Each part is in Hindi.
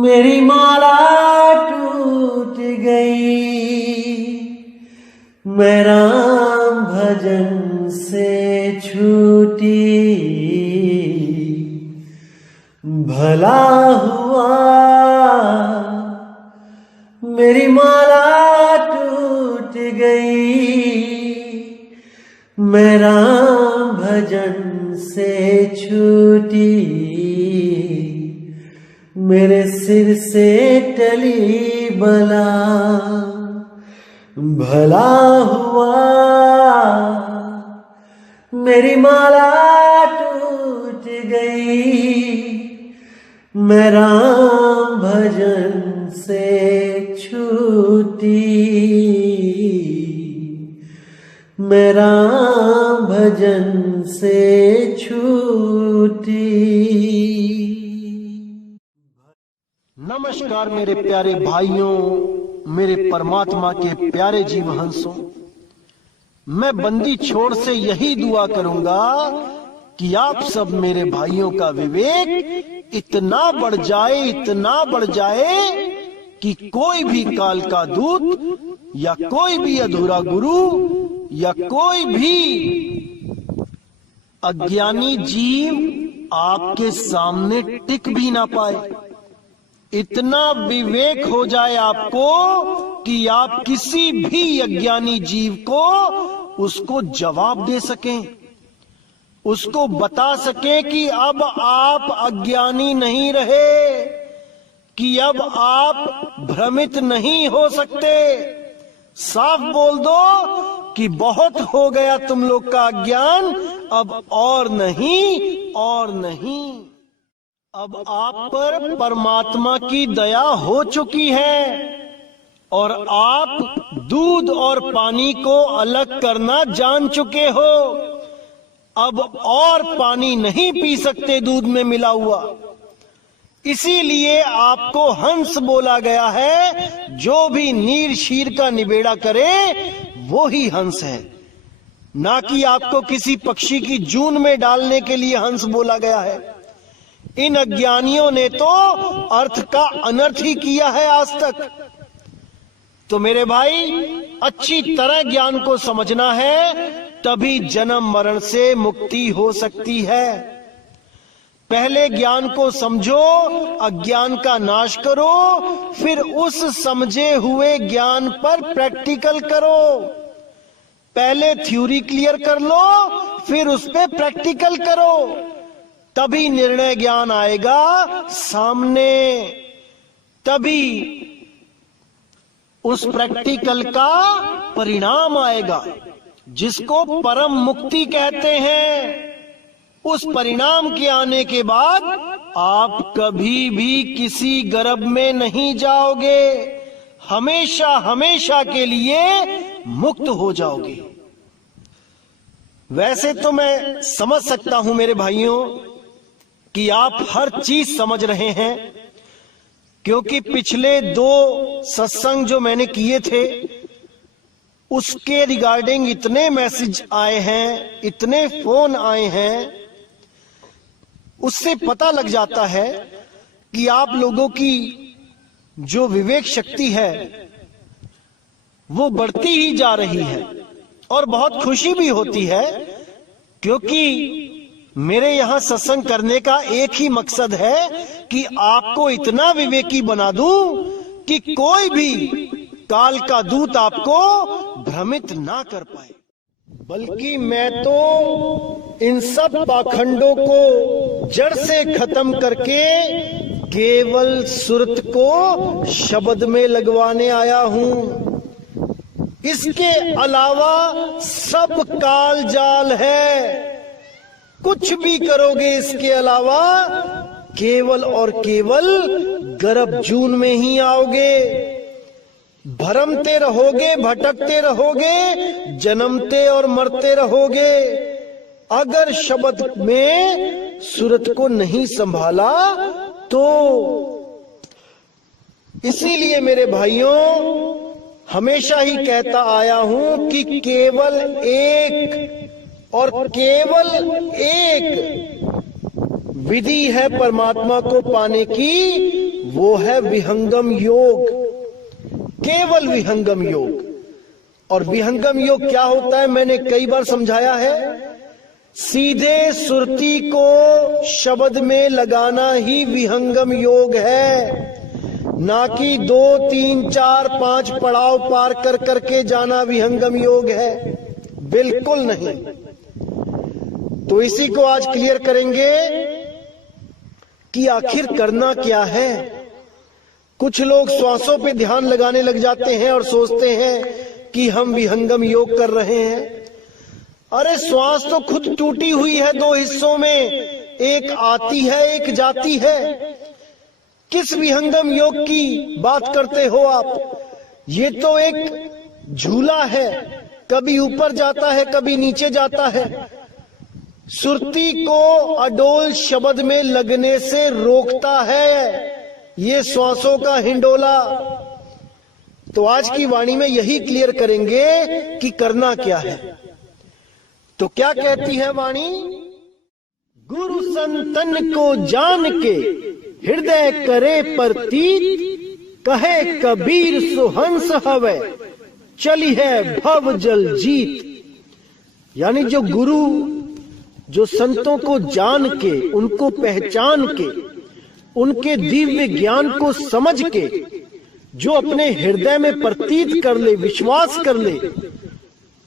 मेरी माला टूट गई, मैं राम भजन से छूटी। भला हुआ मेरी माला टूट गई, मैं राम भजन से छूटी। मेरे सिर से टली बला, भला हुआ मेरी माला टूट गई, मैं राम भजन से छूटी। मैं राम भजन से छूटी। नमस्कार मेरे प्यारे भाइयों, मेरे परमात्मा के प्यारे जीव हंसों। मैं बंदी छोड़ से यही दुआ करूंगा कि आप सब मेरे भाइयों का विवेक इतना बढ़ जाए, इतना बढ़ जाए कि कोई भी काल का दूत या कोई भी अधूरा गुरु या कोई भी अज्ञानी जीव आपके सामने टिक भी ना पाए। इतना विवेक हो जाए आपको कि आप किसी भी अज्ञानी जीव को उसको जवाब दे सकें, उसको बता सकें कि अब आप अज्ञानी नहीं रहे, कि अब आप भ्रमित नहीं हो सकते। साफ बोल दो कि बहुत हो गया तुम लोग का अज्ञान, अब और नहीं, और नहीं। अब आप पर परमात्मा की दया हो चुकी है और आप दूध और पानी को अलग करना जान चुके हो। अब और पानी नहीं पी सकते दूध में मिला हुआ, इसीलिए आपको हंस बोला गया है। जो भी नीर शीर का निबेड़ा करे वो ही हंस है, ना कि आपको किसी पक्षी की जून में डालने के लिए हंस बोला गया है। इन अज्ञानियों ने तो अर्थ का अनर्थ ही किया है आज तक। तो मेरे भाई, अच्छी तरह ज्ञान को समझना है, तभी जन्म मरण से मुक्ति हो सकती है। पहले ज्ञान को समझो, अज्ञान का नाश करो, फिर उस समझे हुए ज्ञान पर प्रैक्टिकल करो। पहले थ्योरी क्लियर कर लो, फिर उस पे प्रैक्टिकल करो, तभी निर्णय ज्ञान आएगा सामने। तभी उस प्रैक्टिकल का परिणाम आएगा, जिसको परम मुक्ति कहते हैं। उस परिणाम के आने के बाद आप कभी भी किसी गर्भ में नहीं जाओगे, हमेशा हमेशा के लिए मुक्त हो जाओगे। वैसे तो मैं समझ सकता हूं मेरे भाइयों कि आप हर चीज समझ रहे हैं, क्योंकि पिछले 2 सत्संग जो मैंने किए थे उसके रिगार्डिंग इतने मैसेज आए हैं, इतने फोन आए हैं, उससे पता लग जाता है कि आप लोगों की जो विवेक शक्ति है वो बढ़ती ही जा रही है। और बहुत खुशी भी होती है, क्योंकि मेरे यहां सत्संग करने का एक ही मकसद है कि आपको इतना विवेकी बना दूं कि कोई भी काल का दूत आपको भ्रमित ना कर पाए। बल्कि मैं तो इन सब पाखंडों को जड़ से खत्म करके केवल सुरत को शब्द में लगवाने आया हूं। इसके अलावा सब काल जाल है। कुछ भी करोगे इसके अलावा, केवल और केवल गर्भ जून में ही आओगे। भरमते रहोगे, भटकते रहोगे, जन्मते और मरते रहोगे। अगर शब्द में सूरत को नहीं संभाला तो। इसीलिए मेरे भाइयों, हमेशा ही कहता आया हूं कि केवल एक और केवल एक विधि है परमात्मा को पाने की, वो है विहंगम योग, केवल विहंगम योग। और विहंगम योग क्या होता है मैंने कई बार समझाया है। सीधे सुरती को शब्द में लगाना ही विहंगम योग है, ना कि 2, 3, 4, 5 पड़ाव पार कर करके जाना विहंगम योग है, बिल्कुल नहीं। तो इसी को आज क्लियर करेंगे कि आखिर करना क्या है। कुछ लोग श्वासों पे ध्यान लगाने लग जाते हैं और सोचते हैं कि हम विहंगम योग कर रहे हैं। अरे श्वास तो खुद टूटी हुई है 2 हिस्सों में, एक आती है एक जाती है। किस विहंगम योग की बात करते हो आप? ये तो एक झूला है, कभी ऊपर जाता है कभी नीचे जाता है। सुरती को अडोल शब्द में लगने से रोकता है ये श्वासों का हिंडोला। तो आज की वाणी में यही क्लियर करेंगे कि करना क्या है। तो क्या कहती है वाणी? गुरु संतन को जान के हृदय करे प्रतीत, कहे कबीर सुहंस हवे चली है भव जल जीत। यानी जो गुरु, जो संतों को जान के, उनको पहचान के, उनके दिव्य ज्ञान को समझ के जो अपने हृदय में प्रतीत कर ले, विश्वास कर ले,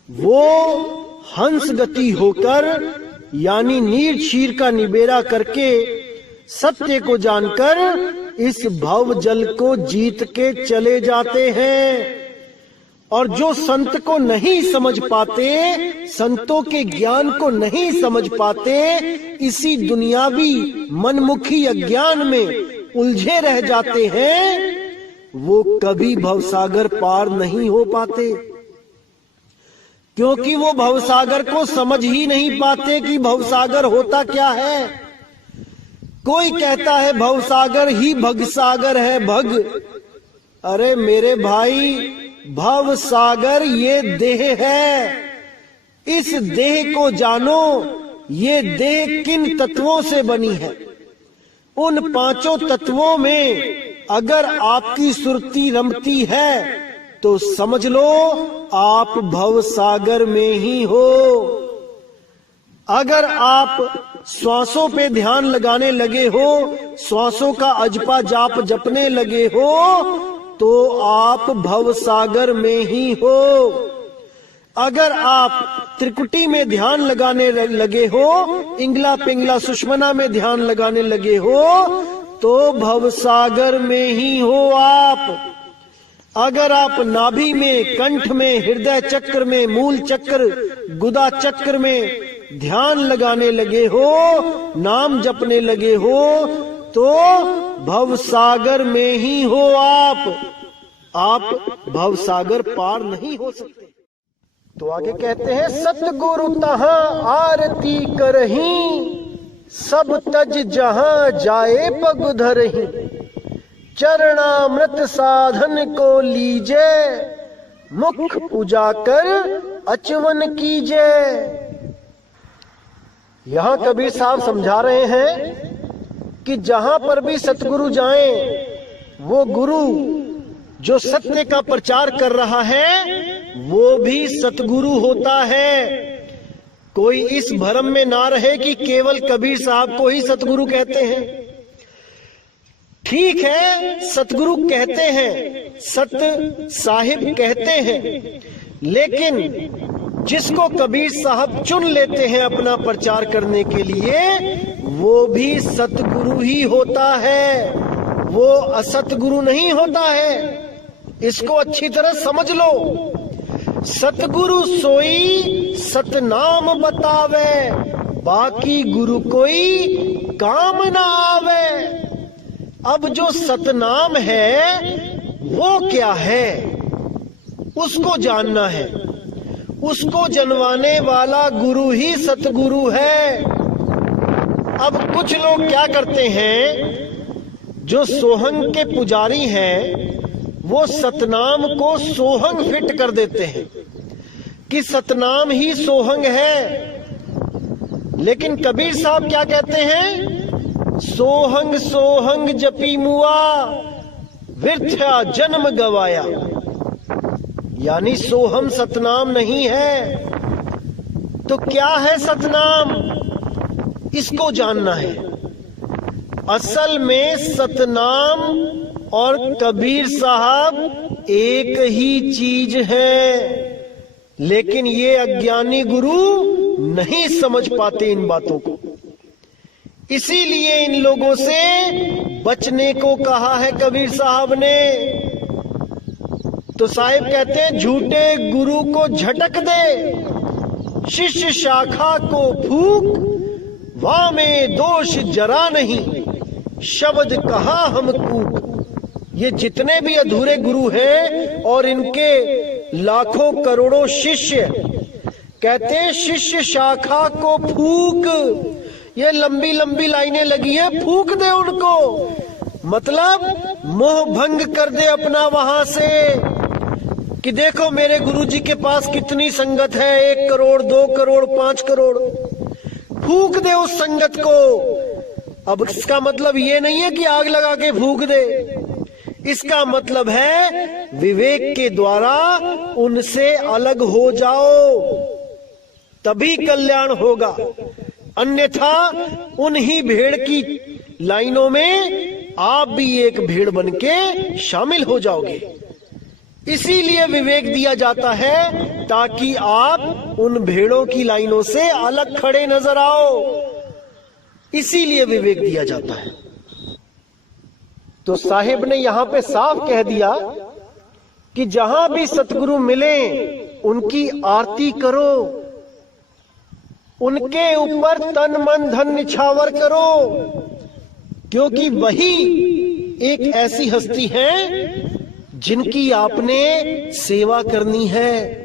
वो हंस गति होकर यानी नीर क्षीर का निबेरा करके सत्य को जानकर इस भव जल को जीत के चले जाते हैं। और जो संत को नहीं समझ पाते, संतों के ज्ञान को नहीं समझ पाते, इसी दुनियावी मनमुखी अज्ञान में उलझे रह जाते हैं, वो कभी भवसागर पार नहीं हो पाते। क्योंकि वो भवसागर को समझ ही नहीं पाते कि भवसागर होता क्या है। कोई कहता है भवसागर ही भगसागर है, भग। अरे मेरे भाई, भव सागर ये देह है। इस देह को जानो, ये देह किन तत्वों से बनी है। उन 5 तत्वों में अगर आपकी सुरती रमती है तो समझ लो आप भव सागर में ही हो। अगर आप श्वासों पे ध्यान लगाने लगे हो, श्वासों का अजपा जाप जपने लगे हो, तो आप भवसागर में ही हो। अगर आप त्रिकुटी में ध्यान लगाने लगे हो, इंगला पिंगला सुषमना में ध्यान लगाने लगे हो, तो भवसागर में ही हो आप। अगर आप नाभि में, कंठ में, हृदय चक्र में, मूल चक्र, गुदा चक्र में ध्यान लगाने लगे हो, नाम जपने लगे हो, तो भवसागर में ही हो आप भवसागर पार नहीं हो सकते। तो आगे कहते हैं, सतगुरु तहां आरती करहीं, सब तज जहां जाए पग धरहीं, चरणामृत साधन को लीजे, मुख उजाकर अचवन कीजे। यहां कबीर साहब समझा रहे हैं कि जहां पर भी सतगुरु जाएं, वो गुरु जो सत्य का प्रचार कर रहा है वो भी सतगुरु होता है। कोई इस भ्रम में ना रहे कि केवल कबीर साहब को ही सतगुरु कहते हैं। ठीक है, सतगुरु कहते हैं, सत साहिब कहते हैं, लेकिन जिसको कबीर साहब चुन लेते हैं अपना प्रचार करने के लिए, वो भी सतगुरु ही होता है, वो असतगुरु नहीं होता है। इसको अच्छी तरह समझ लो। सतगुरु सोई सतनाम बतावे, बाकी गुरु कोई काम ना आवे। अब जो सतनाम है वो क्या है, उसको जानना है। उसको जनवाने वाला गुरु ही सतगुरु है। अब कुछ लोग क्या करते हैं, जो सोहंग के पुजारी हैं, वो सतनाम को सोहंग फिट कर देते हैं कि सतनाम ही सोहंग है। लेकिन कबीर साहब क्या कहते हैं सोहंग सोहंग जपी मुआ, व्यर्थ्या जन्म गवाया। यानी सोहम सतनाम नहीं है तो क्या है सतनाम, इसको जानना है। असल में सतनाम और कबीर साहब एक ही चीज है, लेकिन ये अज्ञानी गुरु नहीं समझ पाते इन बातों को। इसीलिए इन लोगों से बचने को कहा है कबीर साहब ने। तो साहिब कहते हैं झूठे गुरु को झटक दे, शिष्य शाखा को फूक, वाह में दोष जरा नहीं, शब्द कहा हम कूक। ये जितने भी अधूरे गुरु हैं और इनके लाखों करोड़ों शिष्य, कहते हैं शिष्य शाखा को फूक। ये लंबी लंबी लाइनें लगी हैं, फूक दे उनको, मतलब मोह भंग कर दे अपना वहां से कि देखो मेरे गुरुजी के पास कितनी संगत है, 1 करोड़ 2 करोड़ 5 करोड़। फूक दे उस संगत को। अब इसका मतलब ये नहीं है कि आग लगा के फूक दे, इसका मतलब है विवेक के द्वारा उनसे अलग हो जाओ, तभी कल्याण होगा। अन्यथा उन्हीं भेड़ की लाइनों में आप भी एक भेड़ बनके शामिल हो जाओगे। इसीलिए विवेक दिया जाता है ताकि आप उन भेड़ों की लाइनों से अलग खड़े नजर आओ, इसीलिए विवेक दिया जाता है। तो साहिब ने यहां पे साफ कह दिया कि जहां भी सतगुरु मिले उनकी आरती करो, उनके ऊपर तन मन धन निछावर करो, क्योंकि वही एक ऐसी हस्ती है जिनकी आपने सेवा करनी है।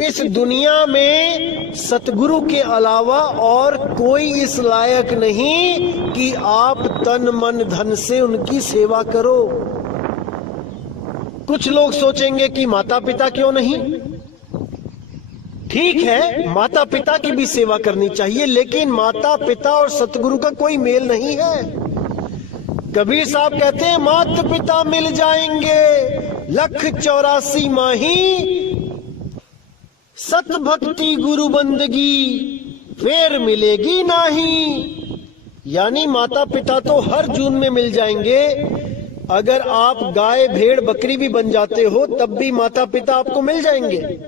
इस दुनिया में सतगुरु के अलावा और कोई इस लायक नहीं कि आप तन मन धन से उनकी सेवा करो। कुछ लोग सोचेंगे कि माता पिता क्यों नहीं, ठीक है माता पिता की भी सेवा करनी चाहिए, लेकिन माता पिता और सतगुरु का कोई मेल नहीं है। कबीर साहब कहते हैं माता पिता मिल जाएंगे 184 माही, सत भक्ति गुरु बंदगी फिर मिलेगी नहीं। यानी माता पिता तो हर जून में मिल जाएंगे, अगर आप गाय भेड़ बकरी भी बन जाते हो तब भी माता पिता आपको मिल जाएंगे,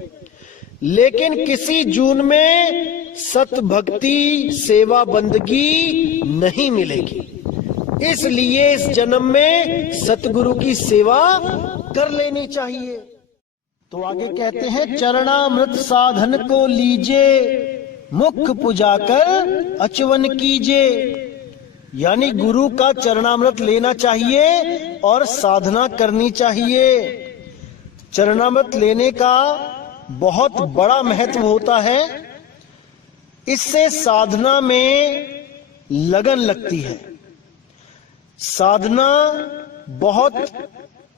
लेकिन किसी जून में सत भक्ति सेवा बंदगी नहीं मिलेगी। इसलिए इस जन्म में सतगुरु की सेवा कर लेनी चाहिए। तो आगे कहते हैं चरणामृत साधन को लीजे, मुख पुजा कर अचवन कीजे। यानी गुरु का चरणामृत लेना चाहिए और साधना करनी चाहिए। चरणामृत लेने का बहुत बड़ा महत्व होता है, इससे साधना में लगन लगती है, साधना बहुत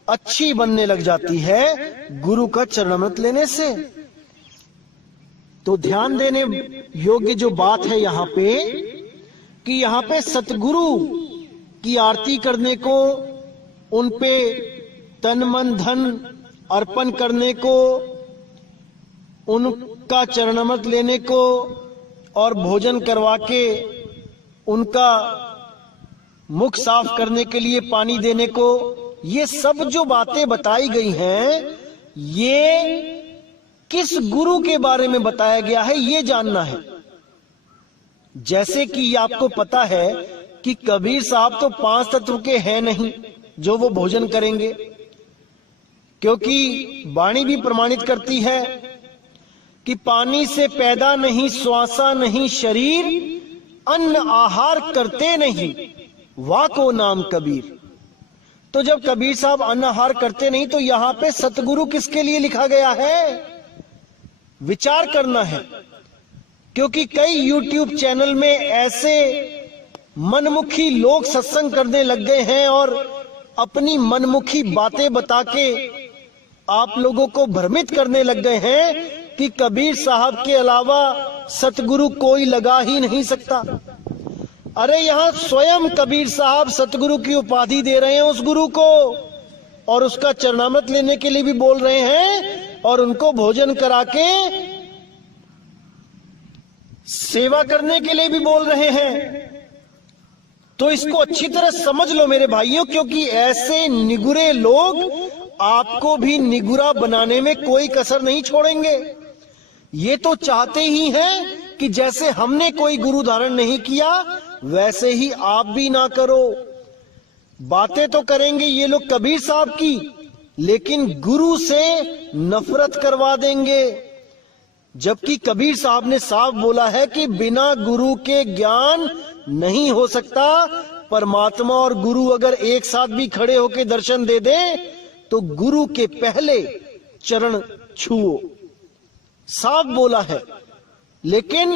अच्छी बनने लग जाती है गुरु का चरणामृत लेने से। तो ध्यान देने योग्य जो बात है यहाँ पे कि यहाँ पे सतगुरु की आरती करने को, उन पे तन मन धन अर्पण करने को, उनका चरणामृत लेने को और भोजन करवा के उनका मुख साफ करने के लिए पानी देने को, ये सब जो बातें बताई गई हैं ये किस गुरु के बारे में बताया गया है ये जानना है। जैसे कि आपको पता है कि कबीर साहब तो 5 तत्व के हैं नहीं जो वो भोजन करेंगे, क्योंकि वाणी भी प्रमाणित करती है कि पानी से पैदा नहीं श्वासा नहीं शरीर, अन्न आहार करते नहीं वाह को नाम कबीर। तो जब कबीर साहब अन्न आहार करते नहीं तो यहां पे सतगुरु किसके लिए लिखा गया है, विचार करना है। क्योंकि कई YouTube चैनल में ऐसे मनमुखी लोग सत्संग करने लग गए हैं और अपनी मनमुखी बातें बता के आप लोगों को भ्रमित करने लग गए हैं कि कबीर साहब के अलावा सतगुरु कोई लगा ही नहीं सकता। अरे यहां स्वयं कबीर साहब सतगुरु की उपाधि दे रहे हैं उस गुरु को, और उसका चरणामृत लेने के लिए भी बोल रहे हैं, और उनको भोजन करा के सेवा करने के लिए भी बोल रहे हैं। तो इसको अच्छी तरह समझ लो मेरे भाइयों, क्योंकि ऐसे निगुरे लोग आपको भी निगुरा बनाने में कोई कसर नहीं छोड़ेंगे। ये तो चाहते ही हैं कि जैसे हमने कोई गुरु धारण नहीं किया वैसे ही आप भी ना करो। बातें तो करेंगे ये लोग कबीर साहब की, लेकिन गुरु से नफरत करवा देंगे। जबकि कबीर साहब ने साफ बोला है कि बिना गुरु के ज्ञान नहीं हो सकता। परमात्मा और गुरु अगर एक साथ भी खड़े होकर दर्शन दे दे तो गुरु के पहले चरण छुओ, साफ बोला है। लेकिन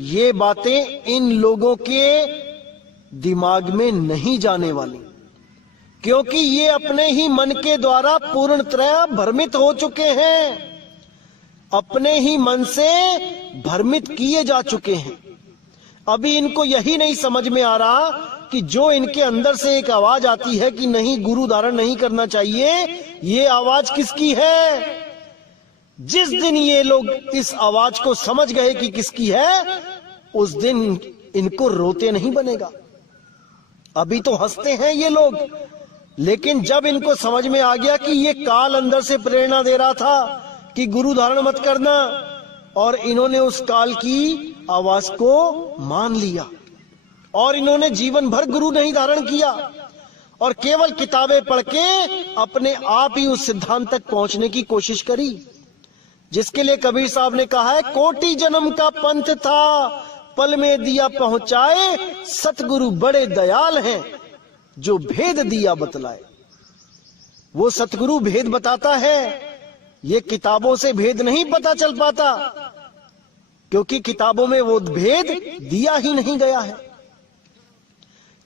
ये बातें इन लोगों के दिमाग में नहीं जाने वाली, क्योंकि ये अपने ही मन के द्वारा पूर्णतः भ्रमित हो चुके हैं, अपने ही मन से भ्रमित किए जा चुके हैं। अभी इनको यही नहीं समझ में आ रहा कि जो इनके अंदर से एक आवाज आती है कि नहीं गुरु धारण नहीं करना चाहिए, ये आवाज किसकी है। जिस दिन ये लोग इस आवाज को समझ गए कि किसकी है, उस दिन इनको रोते नहीं बनेगा। अभी तो हंसते हैं ये लोग, लेकिन जब इनको समझ में आ गया कि ये काल अंदर से प्रेरणा दे रहा था कि गुरु धारण मत करना, और इन्होंने उस काल की आवाज को मान लिया, और इन्होंने जीवन भर गुरु नहीं धारण किया, और केवल किताबें पढ़ के अपने आप ही उस सिद्धांत तक पहुंचने की कोशिश करी, जिसके लिए कबीर साहब ने कहा है कोटि जन्म का पंथ था, पल में दिया पहुंचाए, सतगुरु बड़े दयाल हैं, जो भेद दिया बतलाए। वो सतगुरु भेद बताता है, ये किताबों से भेद नहीं पता चल पाता, क्योंकि किताबों में वो भेद दिया ही नहीं गया है।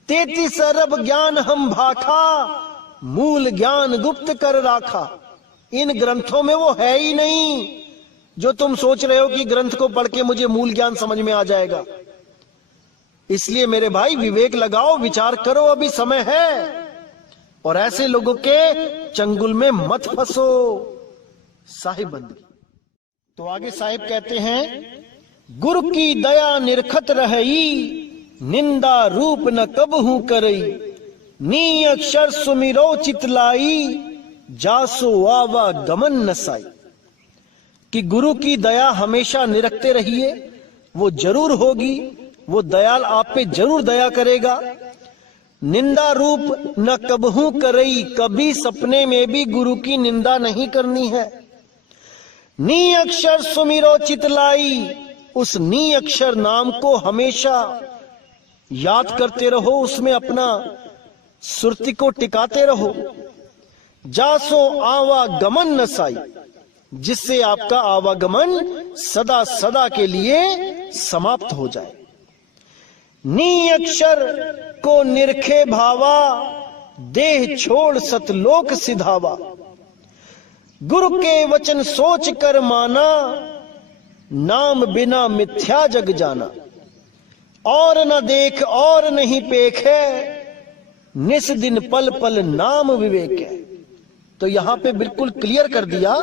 33 अरब ज्ञान हम भाखा, मूल ज्ञान गुप्त कर राखा। इन ग्रंथों में वो है ही नहीं जो तुम सोच रहे हो कि ग्रंथ को पढ़ के मुझे मूल ज्ञान समझ में आ जाएगा। इसलिए मेरे भाई विवेक लगाओ, विचार करो, अभी समय है, और ऐसे लोगों के चंगुल में मत फंसो। साहिब बंदी। तो आगे साहिब कहते हैं, गुरु की दया निरखत रही, निंदा रूप न कबहू करई, नी अक्षर सुमिरो चितलाई, जासो आवा गमन नसाई। कि गुरु की दया हमेशा निरखते रहिए, वो जरूर होगी, वो दयाल आप पे जरूर दया करेगा। निंदा रूप न कबहू करई, कभी सपने में भी गुरु की निंदा नहीं करनी है। नी अक्षर सुमिरो चितलाई, उस नी अक्षर नाम को हमेशा याद करते रहो, उसमें अपना सुरती को टिकाते रहो। जासो आवागमन नसाई, जिससे आपका आवागमन सदा सदा के लिए समाप्त हो जाए। नी अक्षर को निरखे भावा, देह छोड़ सतलोक सिधावा। गुरु के वचन सोच कर माना, नाम बिना मिथ्या जग जाना। और न देख और नहीं पेख है, निस दिन पल पल नाम विवेक है। तो यहां पे बिल्कुल क्लियर कर दिया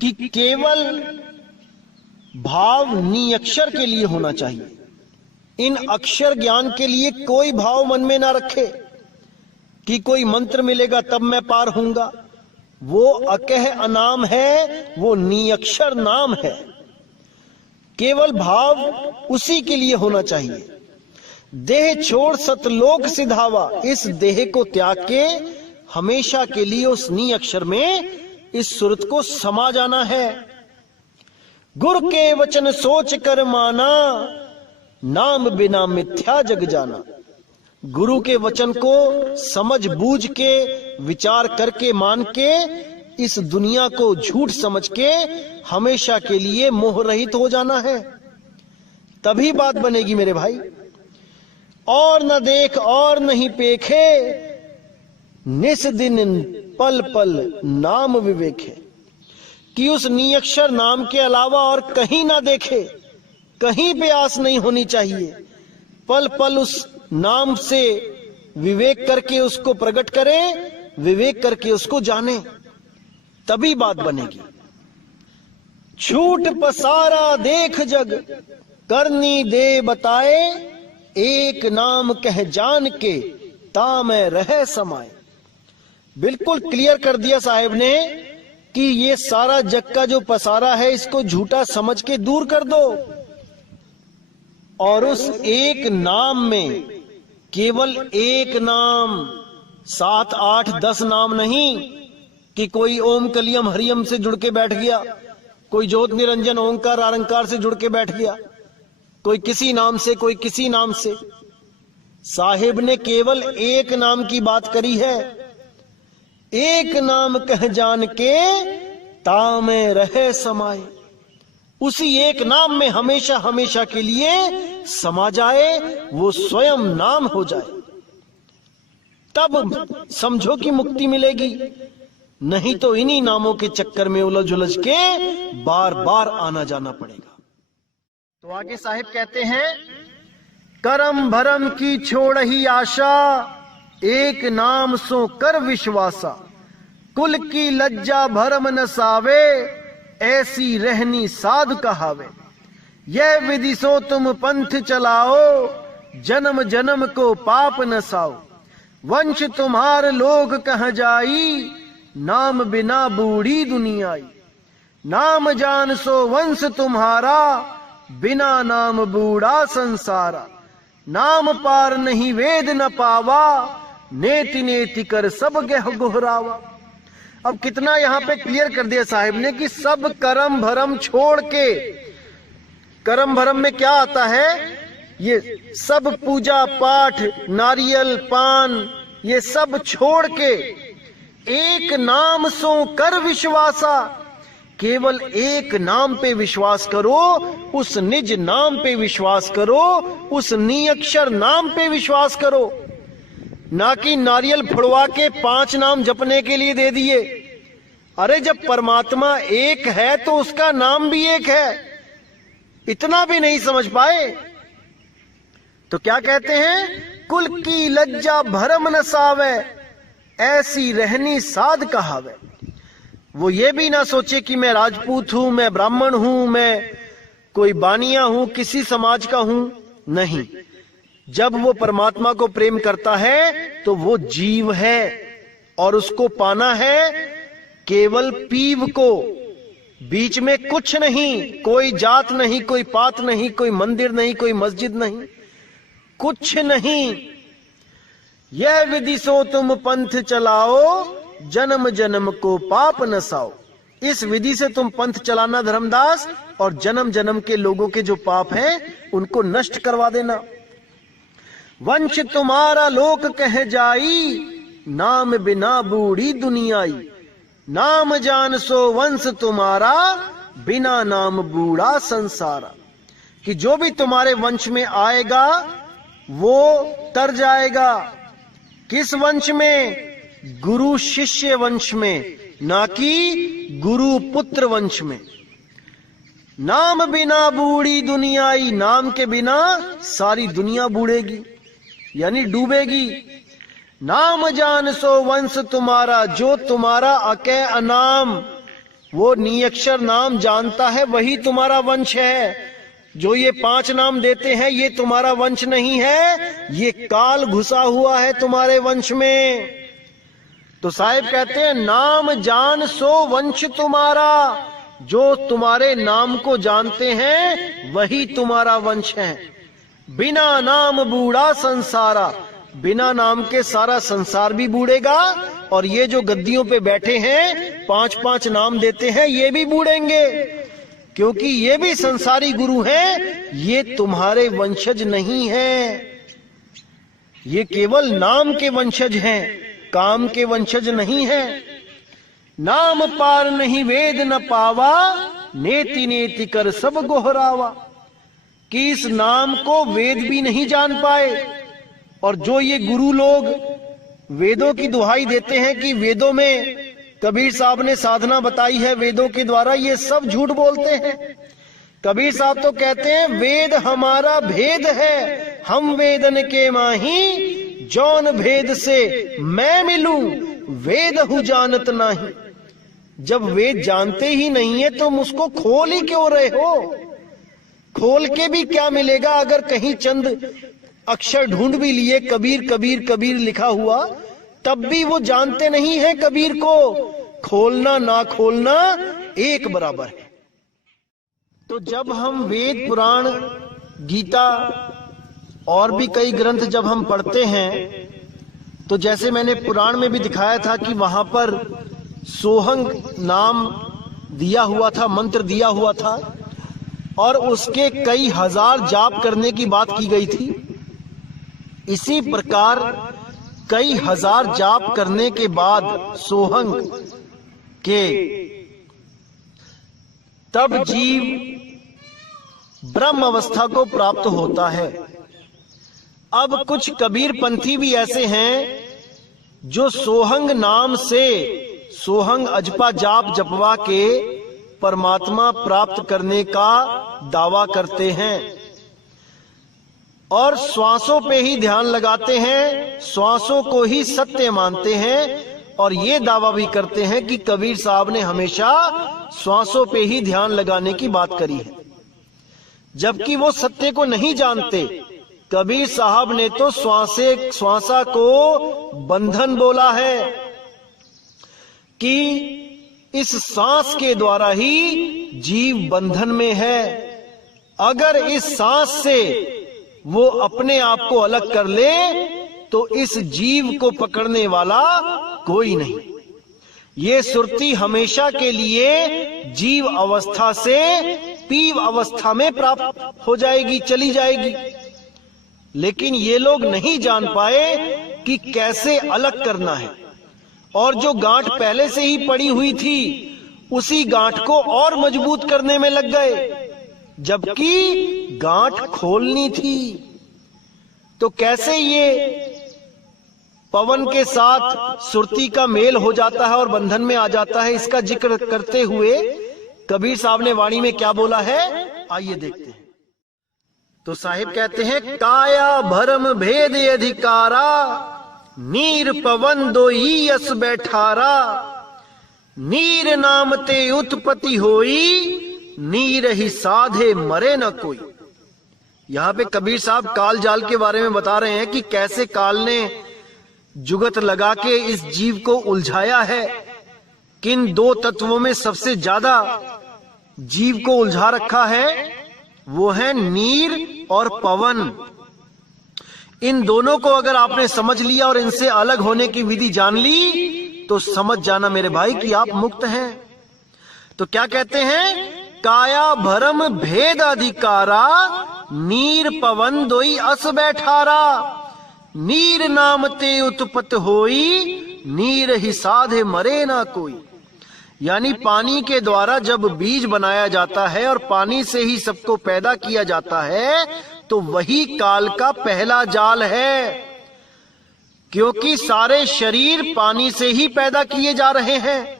कि केवल भाव नी अक्षर के लिए होना चाहिए। इन अक्षर ज्ञान के लिए कोई भाव मन में ना रखे कि कोई मंत्र मिलेगा तब मैं पार होऊंगा। वो अकह अनाम है, वो नी अक्षर नाम है। केवल भाव उसी के लिए होना चाहिए। देह छोड़ सतलोक सिधावा, इस देह को त्याग के हमेशा के लिए उस नी अक्षर में इस सुरत को समा जाना है। गुरु के वचन सोच कर माना, नाम बिना मिथ्या जग जाना। गुरु के वचन को समझ बूझ के विचार करके मान के इस दुनिया को झूठ समझ के हमेशा के लिए मोह रहित हो जाना है, तभी बात बनेगी मेरे भाई। और न देख और नहीं पेखे, निस दिन पल पल नाम विवेक है। कि उस नियक्षर नाम के अलावा और कहीं ना देखे, कहीं पे आस नहीं होनी चाहिए। पल पल उस नाम से विवेक करके उसको प्रकट करें, विवेक करके उसको जाने, तभी बात बनेगी। छूट पसारा देख जग, करनी दे बताए, एक नाम कह जान के, ता मैं रह समाए। बिल्कुल क्लियर कर दिया साहिब ने कि ये सारा जग का जो पसारा है इसको झूठा समझ के दूर कर दो, और उस एक नाम में, केवल एक नाम, 7 8 10 नाम नहीं कि कोई ओम कलियम हरियम से जुड़ के बैठ गया, कोई ज्योत निरंजन ओंकार आरंकार से जुड़ के बैठ गया, कोई किसी नाम से, कोई किसी नाम से। साहिब ने केवल एक नाम की बात करी है। एक नाम कह जान के, ता में रहे समाए। उसी एक नाम में हमेशा हमेशा के लिए समा जाए, वो स्वयं नाम हो जाए, तब समझो कि मुक्ति मिलेगी। नहीं तो इन्हीं नामों के चक्कर में उलझ उलझ के बार बार आना जाना पड़ेगा। तो आगे साहिब कहते हैं, करम भरम की छोड़ ही आशा, एक नाम सो कर विश्वासा, कुल की लज्जा भरम न सावे, ऐसी रहनी साध कहावे। यह विधि सो तुम पंथ चलाओ, जन्म जन्म को पाप न साओ। वंश तुम्हार लोग कह जाई, नाम बिना बूढ़ी दुनियाई। नाम जान सो वंश तुम्हारा, बिना नाम बूढ़ा संसारा। नाम पार नहीं वेद न पावा, नेति नेति कर सब गह गोहरावा। अब कितना यहाँ पे क्लियर कर दिया साहिब ने कि सब कर्म भरम छोड़ के, कर्म भरम में क्या आता है, ये सब पूजा पाठ, नारियल पान, ये सब छोड़ के एक नाम सो कर विश्वासा, केवल एक नाम पे विश्वास करो, उस निज नाम पे विश्वास करो, उस निअक्षर नाम पे विश्वास करो। ना कि नारियल फुड़वा के 5 नाम जपने के लिए दे दिए। अरे जब परमात्मा एक है तो उसका नाम भी एक है, इतना भी नहीं समझ पाए। तो क्या कहते हैं, कुल की लज्जा भरम न सावे, ऐसी रहनी साध कहावे। वो ये भी ना सोचे कि मैं राजपूत हूं, मैं ब्राह्मण हूं, मैं कोई बानिया हूं, किसी समाज का हूं, नहीं। जब वो परमात्मा को प्रेम करता है तो वो जीव है, और उसको पाना है केवल पीव को, बीच में कुछ नहीं, कोई जात नहीं, कोई पात नहीं, कोई मंदिर नहीं, कोई मस्जिद नहीं, कुछ नहीं। यह विधि सो तुम पंथ चलाओ, जन्म जन्म को पाप न साओ। इस विधि से तुम पंथ चलाना धर्मदास, और जन्म जन्म के लोगों के जो पाप हैं उनको नष्ट करवा देना। वंश तुम्हारा लोक कह जाई, नाम बिना बूढ़ी दुनियाई। नाम जान सो वंश तुम्हारा, बिना नाम बूढ़ा संसारा। कि जो भी तुम्हारे वंश में आएगा वो तर जाएगा। किस वंश में? गुरु शिष्य वंश में, ना कि गुरु पुत्र वंश में। नाम बिना बूढ़ी दुनियाई, नाम के बिना सारी दुनिया बूढ़ेगी यानी डूबेगी। नाम जान सो वंश तुम्हारा, जो तुम्हारा अके अनाम, वो निअक्षर नाम जानता है वही तुम्हारा वंश है। जो ये 5 नाम देते हैं ये तुम्हारा वंश नहीं है, ये काल घुसा हुआ है तुम्हारे वंश में। तो साहिब कहते हैं नाम जान सो वंश तुम्हारा, जो तुम्हारे नाम को जानते हैं वही तुम्हारा वंश है। बिना नाम बूढ़ा संसारा, बिना नाम के सारा संसार भी बूढ़ेगा, और ये जो गद्दियों पे बैठे हैं 5-5 नाम देते हैं ये भी बूढ़ेंगे, क्योंकि ये भी संसारी गुरु हैं, ये तुम्हारे वंशज नहीं हैं। ये केवल नाम के वंशज हैं, काम के वंशज नहीं हैं। नाम पार नहीं वेद न पावा, नेति नेति कर सब गोहरावा। कि इस नाम को वेद भी नहीं जान पाए, और जो ये गुरु लोग वेदों की दुहाई देते हैं कि वेदों में कबीर साहब ने साधना बताई है वेदों के द्वारा, ये सब झूठ बोलते हैं। कबीर साहब तो कहते हैं वेद हमारा भेद है, हम वेदन के माही, जौन भेद से मैं मिलूं, वेद हु जानत नाही। जब वेद जानते ही नहीं है तो उसको खोल ही क्यों रहे हो? खोल के भी क्या मिलेगा? अगर कहीं चंद अक्षर ढूंढ भी लिए, कबीर कबीर कबीर लिखा हुआ, तब भी वो जानते नहीं है कबीर को। खोलना ना खोलना एक बराबर है। तो जब हम वेद, पुराण, गीता और भी कई ग्रंथ जब हम पढ़ते हैं, तो जैसे मैंने पुराण में भी दिखाया था कि वहां पर सोहंग नाम दिया हुआ था, मंत्र दिया हुआ था, और उसके कई हजार जाप करने की बात की गई थी। इसी प्रकार कई हजार जाप करने के बाद सोहंग के तब जीव ब्रह्म अवस्था को प्राप्त होता है। अब कुछ कबीर पंथी भी ऐसे हैं जो सोहंग नाम से, सोहंग अजपा जाप जपवा के परमात्मा प्राप्त करने का दावा करते हैं और श्वासों पे ही ध्यान लगाते हैं, श्वासों को ही सत्य मानते हैं, और ये दावा भी करते हैं कि कबीर साहब ने हमेशा श्वासों पे ही ध्यान लगाने की बात करी है, जबकि वो सत्य को नहीं जानते। कबीर साहब ने तो श्वासा को बंधन बोला है कि इस सांस के द्वारा ही जीव बंधन में है। अगर इस सांस से वो अपने आप को अलग कर ले तो इस जीव को पकड़ने वाला कोई नहीं। ये सुरती हमेशा के लिए जीव अवस्था से पीव अवस्था में प्राप्त हो जाएगी, चली जाएगी। लेकिन ये लोग नहीं जान पाए कि कैसे अलग करना है, और जो गांठ पहले से ही पड़ी हुई थी उसी गांठ को और मजबूत करने में लग गए, जबकि गांठ खोलनी थी। तो कैसे ये पवन के साथ सुरती का मेल हो जाता है और बंधन में आ जाता है, इसका जिक्र करते हुए कबीर साहब ने वाणी में क्या बोला है, आइए देखते हैं। तो साहिब कहते हैं, काया भरम भेद अधिकारा, नीर पवन दोई यस बैठारा, नीर नाम ते उत्पत्ति होई, नीर ही साधे मरे न कोई। यहां पे कबीर साहब काल जाल के बारे में बता रहे हैं कि कैसे काल ने जुगत लगा के इस जीव को उलझाया है। किन दो तत्वों में सबसे ज्यादा जीव को उलझा रखा है, वो है नीर और पवन। इन दोनों को अगर आपने समझ लिया और इनसे अलग होने की विधि जान ली तो समझ जाना मेरे भाई कि आप मुक्त हैं। तो क्या कहते हैं, काया भरम भेद अधिकारा, नीर पवन दोई अस बैठारा, नीर नाम ते उत्पत्ति होई, नीर ही साधे मरे ना कोई। यानी पानी के द्वारा जब बीज बनाया जाता है और पानी से ही सबको पैदा किया जाता है, तो वही काल का पहला जाल है, क्योंकि सारे शरीर पानी से ही पैदा किए जा रहे हैं।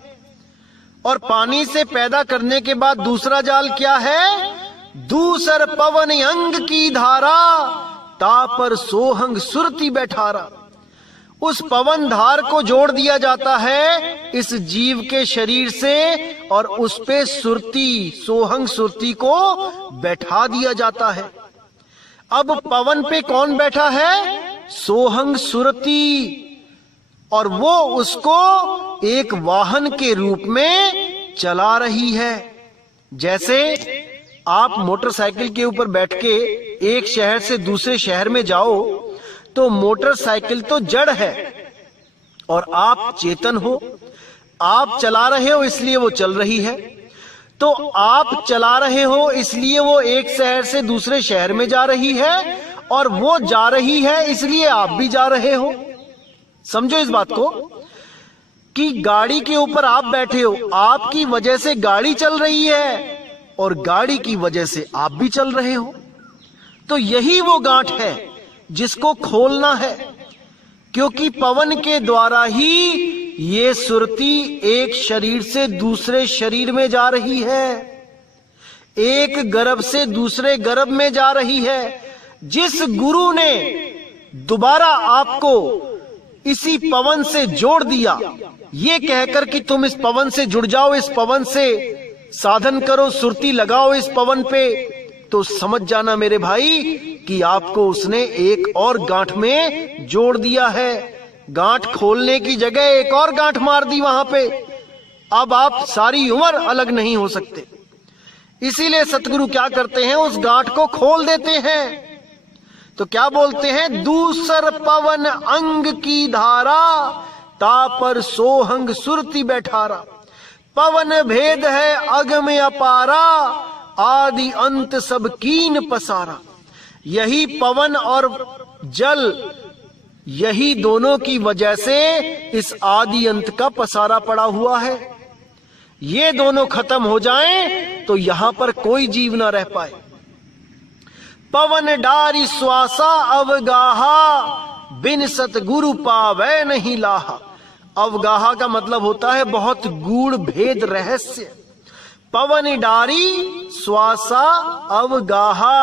और पानी से पैदा करने के बाद दूसरा जाल क्या है, दूसर पवन अंग की धारा, तापर सोहंग सुरती बैठारा। उस पवन धार को जोड़ दिया जाता है इस जीव के शरीर से और उस पे सुरती, सोहंग सुरती को बैठा दिया जाता है। अब पवन पे कौन बैठा है, सोहंग सुरती, और वो उसको एक वाहन के रूप में चला रही है। जैसे आप मोटरसाइकिल के ऊपर बैठ के एक शहर से दूसरे शहर में जाओ तो मोटरसाइकिल तो जड़ है और आप चेतन हो, आप चला रहे हो इसलिए वो चल रही है। तो आप चला रहे हो इसलिए वो एक शहर से दूसरे शहर में जा रही है, और वो जा रही है इसलिए आप भी जा रहे हो। समझो इस बात को कि गाड़ी के ऊपर आप बैठे हो, आपकी वजह से गाड़ी चल रही है और गाड़ी की वजह से आप भी चल रहे हो। तो यही वो गांठ है जिसको खोलना है, क्योंकि पवन के द्वारा ही ये सुरती एक शरीर से दूसरे शरीर में जा रही है, एक गर्भ से दूसरे गर्भ में जा रही है। जिस गुरु ने दोबारा आपको इसी पवन से जोड़ दिया, ये कहकर कि तुम इस पवन से जुड़ जाओ, इस पवन से साधन करो, सुरती लगाओ इस पवन पे, तो समझ जाना मेरे भाई कि आपको उसने एक और गांठ में जोड़ दिया है। गांठ खोलने की जगह एक और गांठ मार दी वहां पे। अब आप सारी उम्र अलग नहीं हो सकते। इसीलिए सतगुरु क्या करते हैं, उस गांठ को खोल देते हैं। तो क्या बोलते हैं, दूसर पवन अंग की धारा, तापर सोहंग सुरती बैठारा। पवन भेद है अग में अपारा, आदि अंत सब कीन पसारा। यही पवन और जल, यही दोनों की वजह से इस आदि अंत का पसारा पड़ा हुआ है। ये दोनों खत्म हो जाएं तो यहां पर कोई जीव ना रह पाए। पवन डारी श्वासा अवगाहा, बिन सतगुरु पावै नहीं लाहा। अवगाहा का मतलब होता है बहुत गूढ़ भेद रहस्य। पवन डारी श्वासा अवगाहा,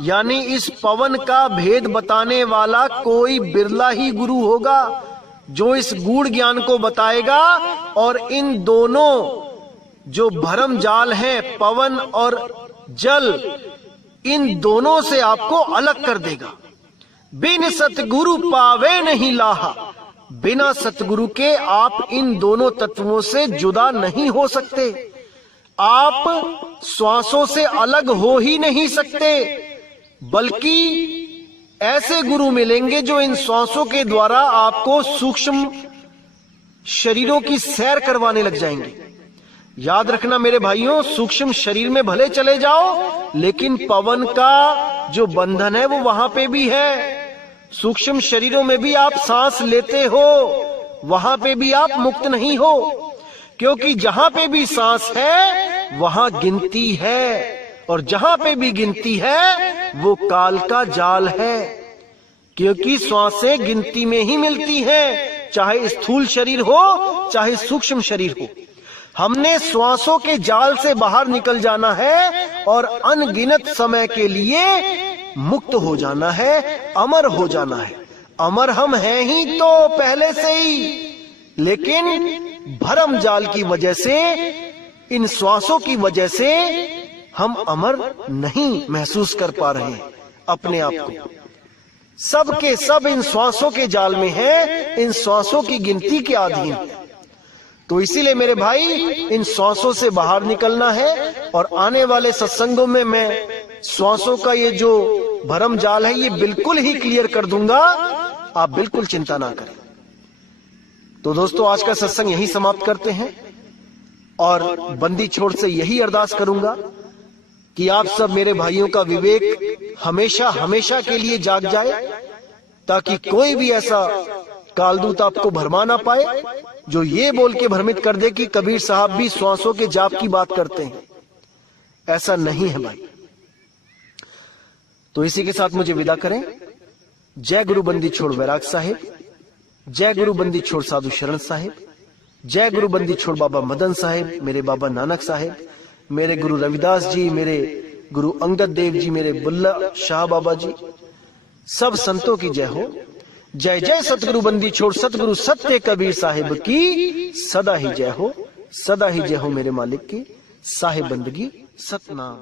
यानी इस पवन का भेद बताने वाला कोई बिरला ही गुरु होगा जो इस गूढ़ ज्ञान को बताएगा। और इन दोनों जो भरम जाल हैं, पवन और जल, इन दोनों से आपको अलग कर देगा। बिन सतगुरु पावे नहीं लाहा, बिना सतगुरु के आप इन दोनों तत्वों से जुदा नहीं हो सकते। आप श्वासों से अलग हो ही नहीं सकते, बल्कि ऐसे गुरु मिलेंगे जो इन श्वासों के द्वारा आपको सूक्ष्म शरीरों की सैर करवाने लग जाएंगे। याद रखना मेरे भाइयों, सूक्ष्म शरीर में भले चले जाओ, लेकिन पवन का जो बंधन है वो वहां पे भी है। सूक्ष्म शरीरों में भी आप सांस लेते हो, वहां पे भी आप मुक्त नहीं हो, क्योंकि जहां पे भी सांस है वहां गिनती है, और जहां पे भी गिनती है वो काल का जाल है। क्योंकि श्वासें गिनती में ही मिलती हैं, चाहे स्थूल शरीर हो चाहे सूक्ष्म शरीर हो। हमने श्वासों के जाल से बाहर निकल जाना है और अनगिनत समय के लिए मुक्त हो जाना है, अमर हो जाना है। अमर हम हैं ही तो पहले से ही, लेकिन भरम जाल की वजह से, इन श्वासों की वजह से हम अमर नहीं महसूस कर पा रहे हैं अपने आप को। सब के सब इन श्वासों के जाल में हैं, इन श्वासों की गिनती के अधीन। तो इसीलिए मेरे भाई, इन श्वासों से बाहर निकलना है। और आने वाले सत्संगों में मैं श्वासों का ये जो भरम जाल है ये बिल्कुल ही क्लियर कर दूंगा, आप बिल्कुल चिंता ना करें। तो दोस्तों, आज का सत्संग यही समाप्त करते हैं, और बंदी छोड़ से यही अरदास करूंगा कि आप सब मेरे भाइयों का विवेक हमेशा हमेशा के लिए जाग जाए, ताकि कोई भी ऐसा कालदूत आपको भरमा ना पाए जो ये बोल के भ्रमित कर दे कि कबीर साहब भी श्वासों के जाप की बात करते हैं। ऐसा नहीं है भाई। तो इसी के साथ मुझे विदा करें। जय गुरु बंदी छोड़ वैराग साहिब, जय गुरु बंदी छोड़ साधु शरण साहिब, जय गुरु बंदी छोड़ बाबा मदन साहिब, मेरे बाबा नानक साहिब, मेरे गुरु रविदास जी, मेरे गुरु अंगद देव जी, मेरे बुल्ला शाह बाबा जी, सब संतों की जय हो। जय जय सतगुरु बंदी छोड़ सतगुरु सत्य कबीर साहिब की सदा ही जय हो, सदा ही जय हो मेरे मालिक की। साहिब बंदगी सतनाम।